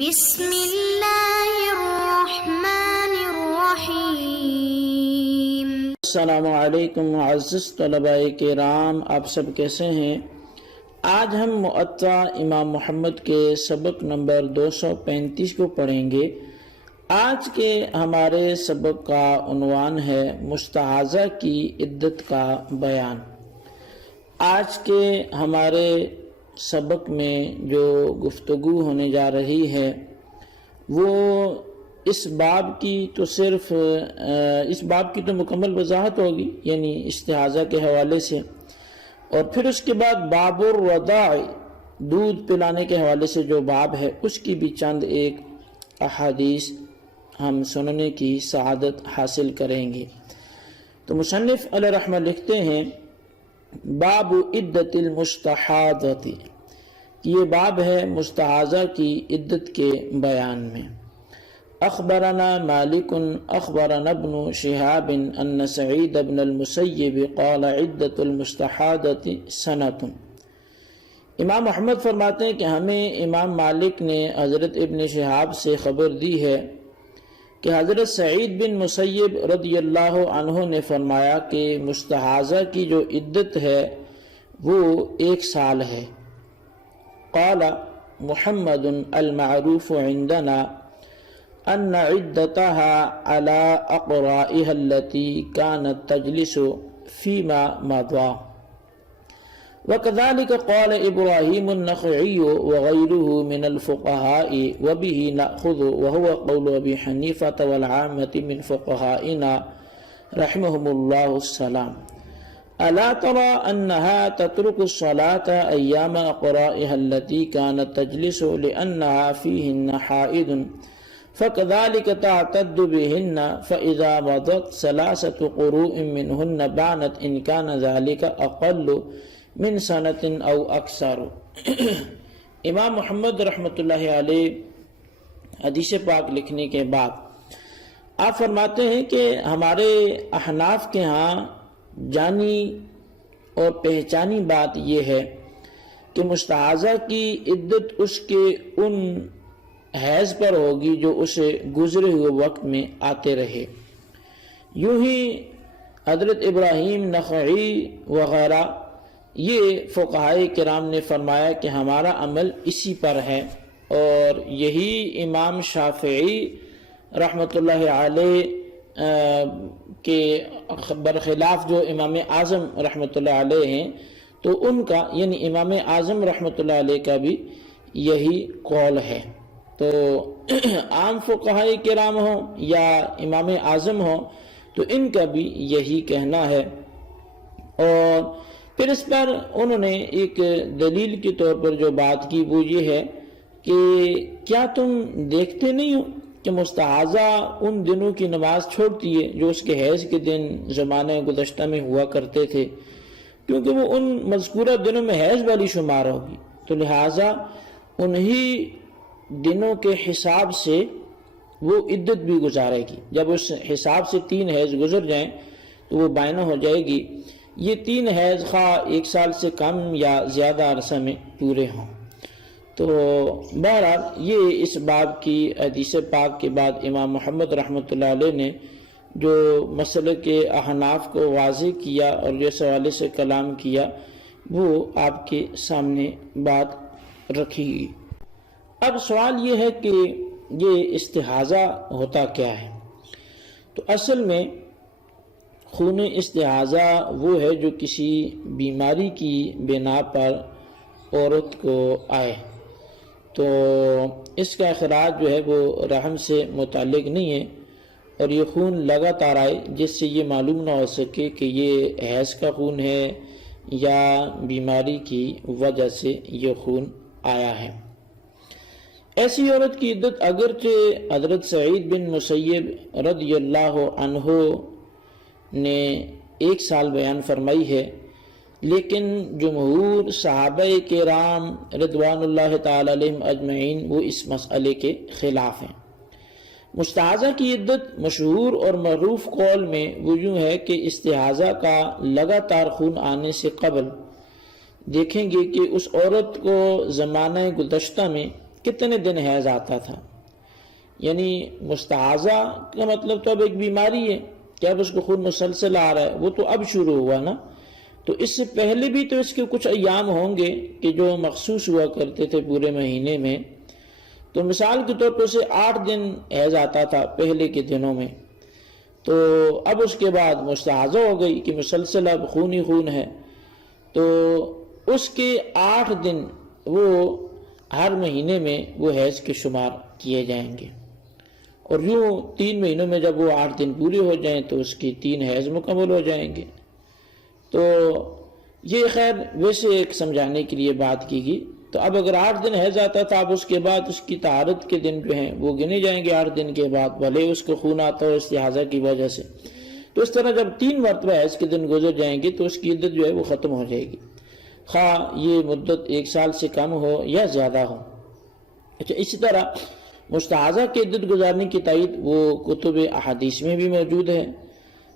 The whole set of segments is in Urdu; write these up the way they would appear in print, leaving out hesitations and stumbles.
بسم اللہ الرحمن الرحیم۔ السلام علیکم معزز طلباء کرام، آپ سب کیسے ہیں؟ آج ہم موطا امام محمد کے سبق نمبر 235 کو پڑھیں گے۔ آج کے ہمارے سبق کا عنوان ہے مستحاضہ کی عدت کا بیان۔ آج کے ہمارے سبق میں جو گفتگو ہونے جا رہی ہے وہ اس باب کی تو مکمل وضاحت ہوگی، یعنی استحاضہ کے حوالے سے، اور پھر اس کے بعد باب الرضاع، دودھ پلانے کے حوالے سے جو باب ہے اس کی بھی چند ایک احادیث ہم سننے کی سعادت حاصل کریں گے۔ تو مصنف علیہ رحمہ لکھتے ہیں باب عدت المستحاضۃ، یہ باب ہے مستحاضہ کی عدت کے بیان میں۔ اخبرنا مالک اخبرنا ابن شہاب ان سعید بن المسیب قال عدت المستحاضۃ سنۃ۔ امام محمد فرماتے ہیں کہ ہمیں امام مالک نے حضرت ابن شہاب سے خبر دی ہے کہ حضرت سعید بن مسیب رضی اللہ عنہ نے فرمایا کہ مستحاضہ کی جو عدت ہے وہ 1 سال ہے۔ قال محمد المعروف عندنا ان عدتها على اقرائها التي كانت تجلس فيما مضى، وكذلك قال ابراهيم النخعي وغيره من الفقهاء وبه نأخذ وهو قول ابي حنيفة والعامة من فقهائنا رحمهم الله السلام۔ الا ترى انها تترك الصلاة ايام اقرائها التي كانت تجلس لانها فيهن حائض، فكذلك تعتد بهن، فاذا مضت 3 قروء منهن بانت ان كان ذلك اقل من سنة او اکثر۔ امام محمد رحمۃ اللہ علیہ حدیث پاک لکھنے کے بعد آپ فرماتے ہیں کہ ہمارے احناف کے ہاں جانی اور پہچانی بات یہ ہے کہ مستحاضہ کی عدت اس کے ان حیض پر ہوگی جو اسے گزرے ہوئے وقت میں آتے رہے۔ یوں ہی حضرت ابراہیم نخعی وغیرہ یہ فقہائے کرام نے فرمایا کہ ہمارا عمل اسی پر ہے، اور یہی امام شافعی رحمۃ اللہ علیہ کے برخلاف جو امام اعظم رحمۃ اللہ علیہ ہیں تو ان کا، یعنی امام اعظم رحمۃ اللہ علیہ کا بھی یہی قول ہے۔ تو عام فقہائے کرام ہوں یا امام اعظم ہوں تو ان کا بھی یہی کہنا ہے، اور پھر اس پر انہوں نے ایک دلیل کے طور پر جو بات کی وہ یہ ہے کہ کیا تم دیکھتے نہیں ہو کہ مستحاضہ ان دنوں کی نماز چھوڑتی ہے جو اس کے حیض کے دن زمانے گزشتہ میں ہوا کرتے تھے، کیونکہ وہ ان مذکورہ دنوں میں حیض والی شمار ہوگی، تو لہٰذا انہی دنوں کے حساب سے وہ عدت بھی گزارے گی۔ جب اس حساب سے 3 حیض گزر جائیں تو وہ بائنہ ہو جائے گی۔ یہ 3 حیض خواہ 1 سال سے کم یا زیادہ عرصہ میں پورے ہوں۔ تو بہرحال یہ اس باب کی حدیث پاک کے بعد امام محمد رحمۃ اللہ علیہ نے جو مسئلے کے احناف کو واضح کیا اور جس حوالے سے کلام کیا وہ آپ کے سامنے بات رکھی گئی۔ اب سوال یہ ہے کہ یہ استحاضہ ہوتا کیا ہے؟ تو اصل میں خون استحاضہ وہ ہے جو کسی بیماری کی بنا پر عورت کو آئے، تو اس کا اخراج جو ہے وہ رحم سے متعلق نہیں ہے، اور یہ خون لگاتار آئے جس سے یہ معلوم نہ ہو سکے کہ یہ حیض کا خون ہے یا بیماری کی وجہ سے یہ خون آیا ہے۔ ایسی عورت کی عدت اگرچہ حضرت سعید بن مسیب رضی اللہ عنہ نے 1 سال بیان فرمائی ہے، لیکن جمہور صحابہ کرام رضوان اللہ تعالی علیہم اجمعین وہ اس مسئلے کے خلاف ہیں۔ مستحاضہ کی عدت مشہور اور معروف قول میں وہ یوں ہے کہ استحاضہ کا لگاتار خون آنے سے قبل دیکھیں گے کہ اس عورت کو زمانہ گزشتہ میں کتنے دن حیض آتا تھا. یعنی مستحاضہ کا مطلب تو اب ایک بیماری ہے کہ اب اس کو خون مسلسل آ رہا ہے، وہ تو اب شروع ہوا نا. تو اس سے پہلے بھی تو اس کے کچھ ایام ہوں گے کہ جو مخصوص ہوا کرتے تھے پورے مہینے میں. تو مثال کے طور پر اسے 8 دن حیض آتا تھا پہلے کے دنوں میں، تو اب اس کے بعد مستحاضہ ہو گئی کہ مسلسل اب خون ہی خون ہے، تو اس کے 8 دن وہ ہر مہینے میں وہ حیض کے شمار کیے جائیں گے. اور یوں 3 مہینوں میں جب وہ 8 دن پورے ہو جائیں تو اس کی 3 حیض مکمل ہو جائیں گے. تو یہ خیر ویسے ایک سمجھانے کے لیے بات کی گئی. تو اب اگر 8 دن حیض آتا تھا، اب اس کے بعد اس کی طہارت کے دن جو ہیں وہ گنے جائیں گے 8 دن کے بعد، بھلے اس کو خون آتا ہو استحاضہ کی وجہ سے. تو اس طرح جب 3 مرتبہ حیض کے دن گزر جائیں گے تو اس کی عدت جو ہے وہ ختم ہو جائے گی، خواہ یہ مدت 1 سال سے کم ہو یا زیادہ ہو. اچھا، اسی طرح مستحاضہ کی عدت گزارنے کی تائید وہ کتب احادیث میں بھی موجود ہے،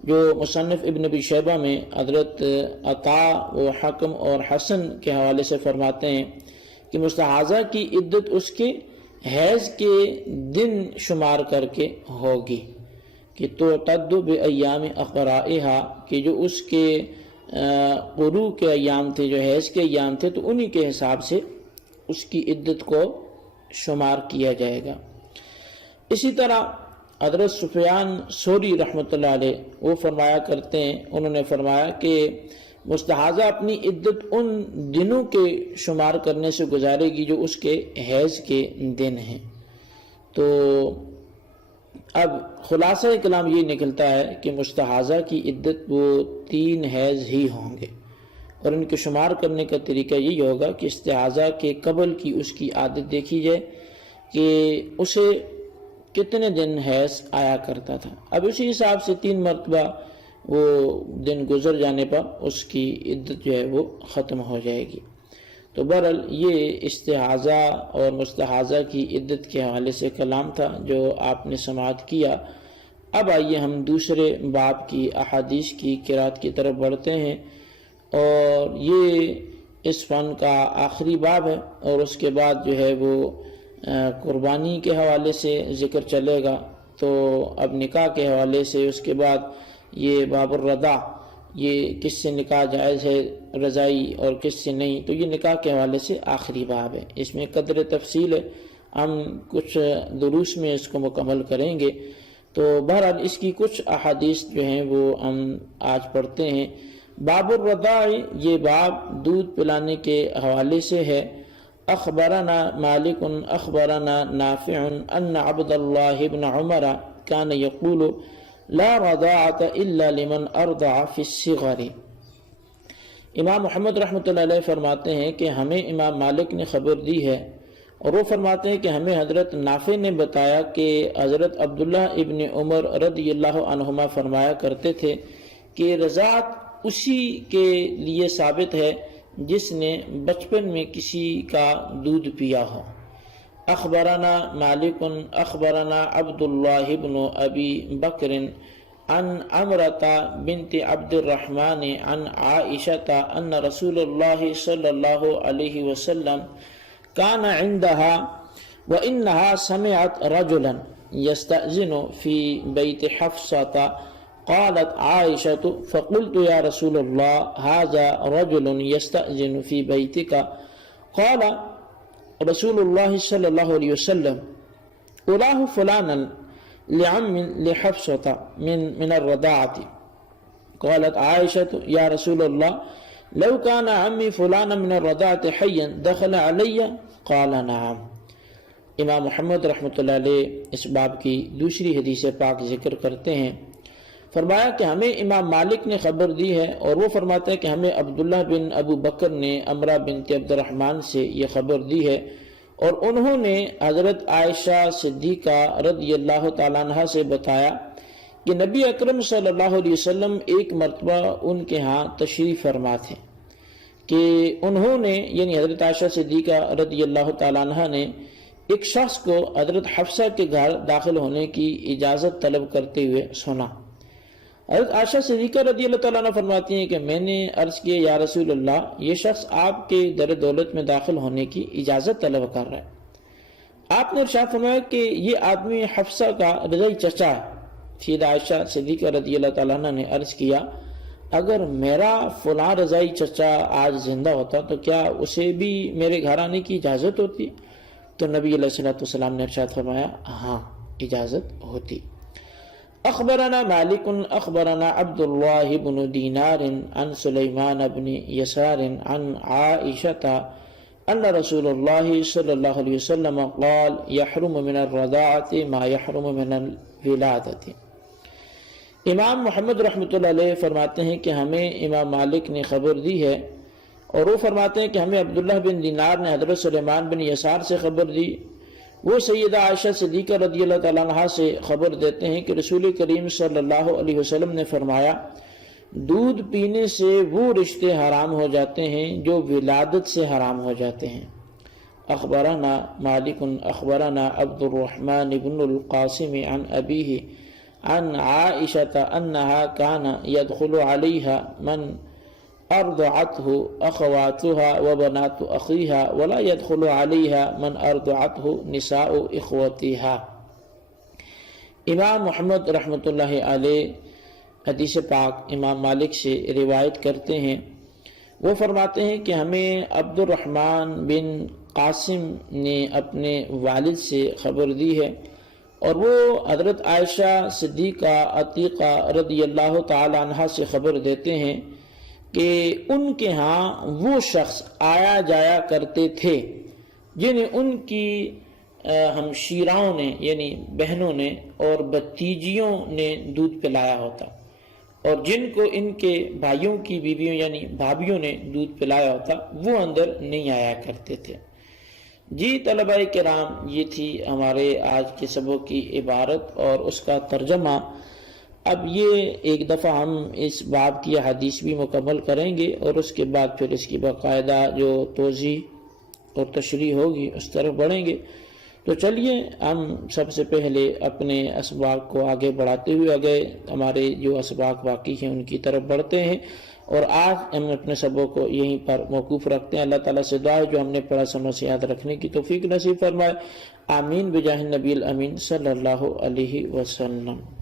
جو مصنف ابن ابی شیبہ میں حضرت عطا و حکم اور حسن کے حوالے سے فرماتے ہیں کہ مستحاضہ کی عدت اس کے حیض کے دن شمار کر کے ہوگی، کہ تعتد بایام اقرائها، کہ جو اس کے قروء کے ایام تھے، جو حیض کے ایام تھے، تو انہی کے حساب سے اس کی عدت کو شمار کیا جائے گا. اسی طرح حضرت سفیان ثوری رحمۃ اللہ علیہ وہ فرمایا کرتے ہیں، انہوں نے فرمایا کہ مستحاضہ اپنی عدت ان دنوں کے شمار کرنے سے گزارے گی جو اس کے حیض کے دن ہیں. تو اب خلاصہ کلام یہ نکلتا ہے کہ مستحاضہ کی عدت وہ 3 حیض ہی ہوں گے، اور ان کے شمار کرنے کا طریقہ یہی ہوگا کہ استحاضہ کے قبل کی اس کی عادت دیکھی جائے کہ اسے کتنے دن حیض آیا کرتا تھا. اب اسی حساب سے 3 مرتبہ وہ دن گزر جانے پر اس کی عدت جو ہے وہ ختم ہو جائے گی. تو بہرحال یہ استحاضہ اور مستحاضہ کی عدت کے حوالے سے کلام تھا جو آپ نے سماعت کیا. اب آئیے ہم دوسرے باب کی احادیث کی قرات کی طرف بڑھتے ہیں، اور یہ اس فن کا آخری باب ہے، اور اس کے بعد جو ہے وہ قربانی کے حوالے سے ذکر چلے گا. تو اب نکاح کے حوالے سے اس کے بعد یہ باب الرضاع، یہ کس سے نکاح جائز ہے رضائی اور کس سے نہیں، تو یہ نکاح کے حوالے سے آخری باب ہے. اس میں قدر تفصیل ہے، ہم کچھ دروس میں اس کو مکمل کریں گے. تو بہرحال اس کی کچھ احادیث جو ہیں وہ ہم آج پڑھتے ہیں. باب الرضاع، یہ باب دودھ پلانے کے حوالے سے ہے. اخبرنا مالک اخبرنا نافع ان عبد الله بن عمر كان يقول لا رضاعة الا لمن ارضع في الصغر. امام محمد رحمۃ اللہ علیہ فرماتے ہیں کہ ہمیں امام مالک نے خبر دی ہے، اور وہ فرماتے ہیں کہ ہمیں حضرت نافع نے بتایا کہ حضرت عبداللہ ابن عمر رضی اللہ عنہما فرمایا کرتے تھے کہ رضاعت اسی کے لیے ثابت ہے جس نے بچپن میں کسی کا دودھ پیا ہو. اخبرنا مالک اخبرنا عبداللہ بن ابی بکر عن عمرة بنت عبد الرحمن عن عائشة ان رسول اللہ صلی اللہ علیہ وسلم كان عندها وانها سمعت رجلا يستأذن في بيت حفصة. قالت عائشة فقلت يا رسول الله هذا رجل يستأذن في بيتك. قال رسول الله صلى الله عليه وسلم أراه فلانا لعم لحفصة من الرضاعة. قالت عائشة يا رسول الله لو كان عمي فلانا من الرضاعة حيا دخل علي. قال نعم. امام محمد رحمۃ اللہ علیہ اس باب کی دوسری حدیث پاک ذکر کرتے ہیں. فرمایا کہ ہمیں امام مالک نے خبر دی ہے، اور وہ فرماتا ہے کہ ہمیں عبداللہ بن ابو بکر نے عمرہ بنت عبد الرحمن سے یہ خبر دی ہے، اور انہوں نے حضرت عائشہ صدیقہ رضی اللہ تعالیٰ عنہ سے بتایا کہ نبی اکرم صلی اللہ علیہ وسلم ایک مرتبہ ان کے ہاں تشریف فرما تھے، کہ انہوں نے یعنی حضرت عائشہ صدیقہ رضی اللہ تعالیٰ عنہ نے ایک شخص کو حضرت حفصہ کے گھر داخل ہونے کی اجازت طلب کرتے ہوئے سنا. حضرت عائشہ صدیقہ رضی اللہ تعالیٰ عنہ فرماتی ہیں کہ میں نے عرض کیا یا رسول اللہ، یہ شخص آپ کے در دولت میں داخل ہونے کی اجازت طلب کر رہا ہے. آپ نے ارشاد فرمایا کہ یہ آدمی حفصہ کا رضائی چچا ہے۔ سیدہ عائشہ صدیقہ رضی اللہ تعالیٰ عنہ نے عرض کیا اگر میرا فلاں رضائی چچا آج زندہ ہوتا تو کیا اسے بھی میرے گھر آنے کی اجازت ہوتی؟ تو نبی علیہ الصلوۃ والسلام نے ارشاد فرمایا ہاں اجازت ہوتی۔ اخبرنا مالک اخبرنا عبد اللہ بن دینار عن سلیمان بن یسار عن عائشۃ ان رسول اللہ صلی اللہ علیہ وسلم قال یحرم من الرضاعۃ ما یحرم من الولادۃ۔ امام محمد رحمۃ اللہ علیہ فرماتے ہیں کہ ہمیں امام مالک نے خبر دی ہے، اور وہ فرماتے ہیں کہ ہمیں عبداللہ بن دینار نے حضرت سلیمان بن یسار سے خبر دی، وہ سیدہ عائشہ صدیقہ رضی اللہ تعالیٰ عنہ سے خبر دیتے ہیں کہ رسول کریم صلی اللہ علیہ وسلم نے فرمایا دودھ پینے سے وہ رشتے حرام ہو جاتے ہیں جو ولادت سے حرام ہو جاتے ہیں۔ اخبرنا مالک اخبرنا عبد الرحمن بن القاسم عن ابیہ عن عائشۃ انہا کان يدخل علیہا من ارضعته اخواتها وبنات اخیها ولا يدخل علیها من ارضعته نساء اخوتها۔ امام محمد رحمۃ اللہ علیہ حدیث پاک امام مالک سے روایت کرتے ہیں، وہ فرماتے ہیں کہ ہمیں عبد الرحمن بن قاسم نے اپنے والد سے خبر دی ہے، اور وہ حضرت عائشہ صدیقہ عتیقہ رضی اللہ تعالی عنہ سے خبر دیتے ہیں کہ ان کے ہاں وہ شخص آیا جایا کرتے تھے جنہیں ان کی ہمشیراؤں نے یعنی بہنوں نے اور بھتیجیوں نے دودھ پلایا ہوتا، اور جن کو ان کے بھائیوں کی بیویوں یعنی بھابیوں نے دودھ پلایا ہوتا وہ اندر نہیں آیا کرتے تھے۔ جی طلباء کرام، یہ تھی ہمارے آج کے سبق کی عبارت اور اس کا ترجمہ۔ اب یہ ایک دفعہ ہم اس باب کی حدیث بھی مکمل کریں گے، اور اس کے بعد پھر اس کی باقاعدہ جو توضیح اور تشریح ہوگی اس طرف بڑھیں گے۔ تو چلیے ہم سب سے پہلے اپنے اسباق کو آگے بڑھاتے ہوئے آگے ہمارے جو اسباق باقی ہیں ان کی طرف بڑھتے ہیں، اور آج ہم اپنے سبق کو یہیں پر موقوف رکھتے ہیں۔ اللہ تعالیٰ سے دعا ہے جو ہم نے پڑھا سمجھ سے یاد رکھنے کی توفیق نصیب فرمائے، آمین بجاہ النبی الامین صلی اللہ علیہ وسلم۔